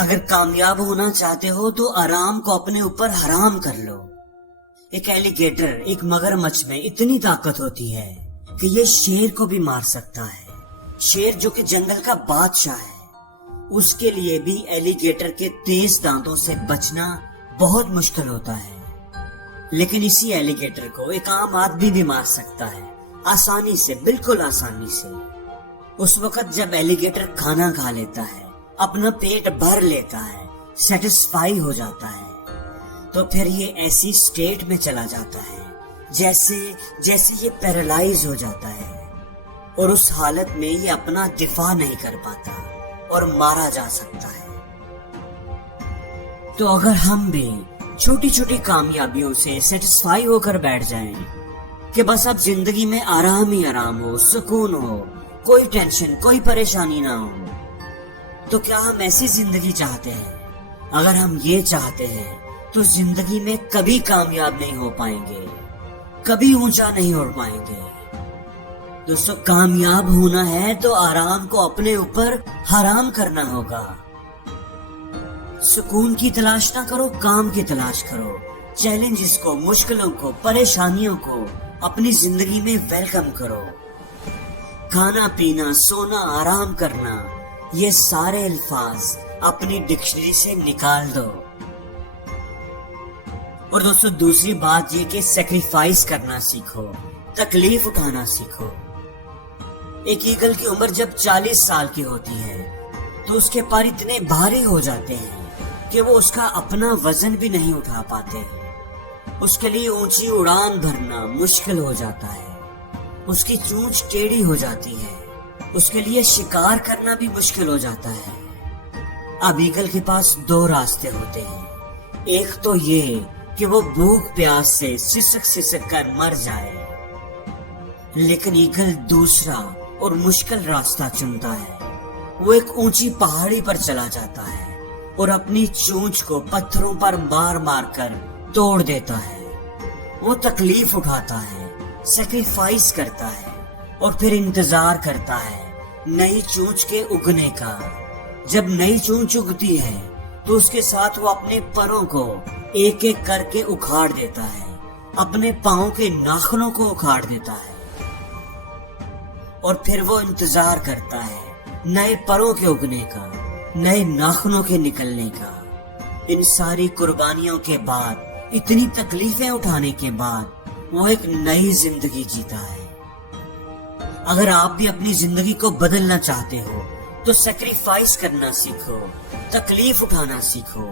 اگر کامیاب ہونا چاہتے ہو تو آرام کو اپنے اوپر حرام کر لو۔ ایک ایلیگیٹر، ایک مگرمچھ میں اتنی طاقت ہوتی ہے کہ یہ شیر کو بھی مار سکتا ہے۔ شیر جو کہ جنگل کا بادشاہ ہے، اس کے لیے بھی ایلیگیٹر کے تیز دانتوں سے بچنا بہت مشکل ہوتا ہے، لیکن اسی ایلیگیٹر کو ایک عام آدمی بھی مار سکتا ہے، آسانی سے، بالکل آسانی سے۔ اس وقت جب ایلیگیٹر کھانا کھا لیتا ہے، اپنا پیٹ بھر لیتا ہے، سیٹسفائی ہو جاتا ہے، تو پھر یہ ایسی سٹیٹ میں چلا جاتا ہے جیسے یہ پیرالائز ہو جاتا ہے، اور اس حالت میں یہ اپنا دفاع نہیں کر پاتا اور مارا جا سکتا ہے۔ تو اگر ہم بھی چھوٹی چھوٹی کامیابیوں سے سیٹسفائی ہو کر بیٹھ جائیں کہ بس اب زندگی میں آرام ہی آرام ہو، سکون ہو، کوئی ٹینشن، کوئی پریشانی نہ ہو، تو کیا ہم ایسی زندگی چاہتے ہیں؟ اگر ہم یہ چاہتے ہیں تو زندگی میں کبھی کامیاب نہیں ہو پائیں گے، کبھی اونچا نہیں اڑ پائیں گے۔ دوستو، کامیاب ہونا ہے تو آرام کو اپنے اوپر حرام کرنا ہوگا۔ سکون کی تلاش نہ کرو، کام کی تلاش کرو۔ چیلنجز کو، مشکلوں کو، پریشانیوں کو اپنی زندگی میں ویلکم کرو۔ کھانا پینا، سونا، آرام کرنا، یہ سارے الفاظ اپنی ڈکشنری سے نکال دو۔ اور دوستو، دوسری بات یہ کہ سیکریفائس کرنا سیکھو، تکلیف اٹھانا سیکھو۔ ایک ایگل کی عمر جب 40 سال کی ہوتی ہے تو اس کے پر اتنے بھاری ہو جاتے ہیں کہ وہ اس کا اپنا وزن بھی نہیں اٹھا پاتے۔ اس کے لیے اونچی اڑان بھرنا مشکل ہو جاتا ہے، اس کی چونچ ٹیڑھی ہو جاتی ہے، اس کے لیے شکار کرنا بھی مشکل ہو جاتا ہے۔ اب ایگل کے پاس 2 راستے ہوتے ہیں، ایک تو یہ کہ وہ بھوک پیاس سے سسک کر مر جائے، لیکن ایگل دوسرا اور مشکل راستہ چنتا ہے۔ وہ ایک اونچی پہاڑی پر چلا جاتا ہے اور اپنی چونچ کو پتھروں پر مار مار کر توڑ دیتا ہے۔ وہ تکلیف اٹھاتا ہے، سیکریفائس کرتا ہے، اور پھر انتظار کرتا ہے نئی چونچ کے اگنے کا۔ جب نئی چونچ اگتی ہے تو اس کے ساتھ وہ اپنے پروں کو ایک ایک کر کے اکھاڑ دیتا ہے، اپنے پاؤں کے ناخنوں کو اکھاڑ دیتا ہے، اور پھر وہ انتظار کرتا ہے نئے پروں کے اگنے کا، نئے ناخنوں کے نکلنے کا۔ ان ساری قربانیوں کے بعد، اتنی تکلیفیں اٹھانے کے بعد، وہ ایک نئی زندگی جیتا ہے۔ اگر آپ بھی اپنی زندگی کو بدلنا چاہتے ہو تو سیکریفائس کرنا سیکھو، تکلیف اٹھانا سیکھو۔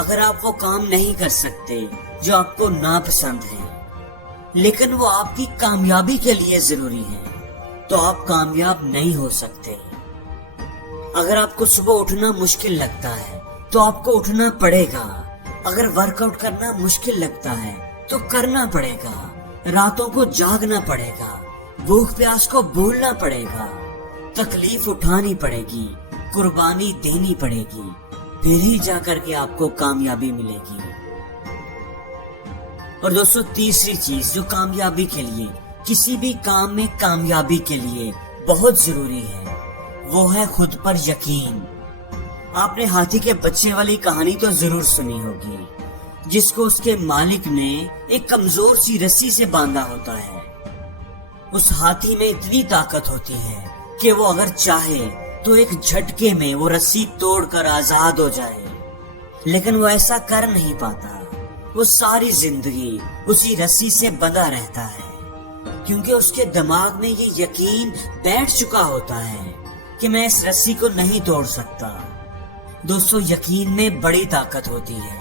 اگر آپ وہ کام نہیں کر سکتے جو آپ کو ناپسند ہے، لیکن وہ آپ کی کامیابی کے لیے ضروری ہے، تو آپ کامیاب نہیں ہو سکتے۔ اگر آپ کو صبح اٹھنا مشکل لگتا ہے تو آپ کو اٹھنا پڑے گا۔ اگر ورک آؤٹ کرنا مشکل لگتا ہے تو کرنا پڑے گا، راتوں کو جاگنا پڑے گا، بھوک پیاس کو بھولنا پڑے گا، تکلیف اٹھانی پڑے گی، قربانی دینی پڑے گی، پھر ہی جا کر کے آپ کو کامیابی ملے گی۔ اور دوستو، تیسری چیز جو کامیابی کے لیے، کسی بھی کام میں کامیابی کے لیے بہت ضروری ہے، وہ ہے خود پر یقین۔ آپ نے ہاتھی کے بچے والی کہانی تو ضرور سنی ہوگی، جس کو اس کے مالک نے ایک کمزور سی رسی سے باندھا ہوتا ہے۔ اس ہاتھی میں اتنی طاقت ہوتی ہے کہ وہ اگر چاہے تو ایک جھٹکے میں وہ رسی توڑ کر آزاد ہو جائے، لیکن وہ ایسا کر نہیں پاتا۔ وہ ساری زندگی اسی رسی سے بندھا رہتا ہے، کیونکہ اس کے دماغ میں یہ یقین بیٹھ چکا ہوتا ہے کہ میں اس رسی کو نہیں توڑ سکتا۔ دوستو، یقین میں بڑی طاقت ہوتی ہے۔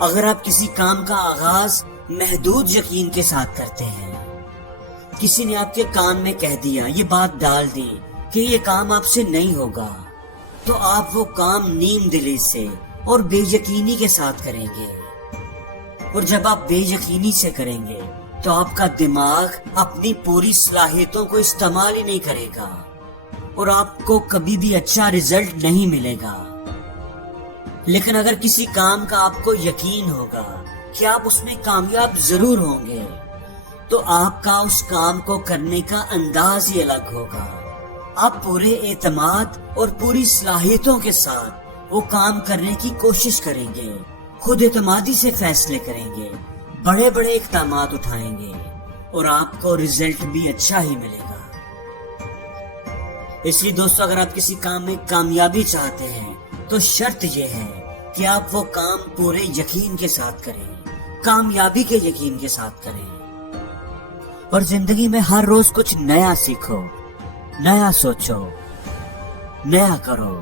اگر آپ کسی کام کا آغاز محدود یقین کے ساتھ کرتے ہیں، کسی نے آپ کے کان میں کہہ دیا، یہ بات ڈال دی کہ یہ کام آپ سے نہیں ہوگا، تو آپ وہ کام نیم دلی سے اور بے یقینی کے ساتھ کریں گے۔ اور جب آپ بے یقینی سے کریں گے تو آپ کا دماغ اپنی پوری صلاحیتوں کو استعمال ہی نہیں کرے گا، اور آپ کو کبھی بھی اچھا رزلٹ نہیں ملے گا۔ لیکن اگر کسی کام کا آپ کو یقین ہوگا کہ آپ اس میں کامیاب ضرور ہوں گے، تو آپ کا اس کام کو کرنے کا انداز ہی الگ ہوگا۔ آپ پورے اعتماد اور پوری صلاحیتوں کے ساتھ وہ کام کرنے کی کوشش کریں گے، خود اعتمادی سے فیصلے کریں گے، بڑے بڑے اقدامات اٹھائیں گے اور آپ کو رزلٹ بھی اچھا ہی ملے گا۔ اس لیے دوستو، اگر آپ کسی کام میں کامیابی چاہتے ہیں تو شرط یہ ہے کہ آپ وہ کام پورے یقین کے ساتھ کریں، کامیابی کے یقین کے ساتھ کریں، اور زندگی میں ہر روز کچھ نیا سیکھو، نیا سوچو، نیا کرو۔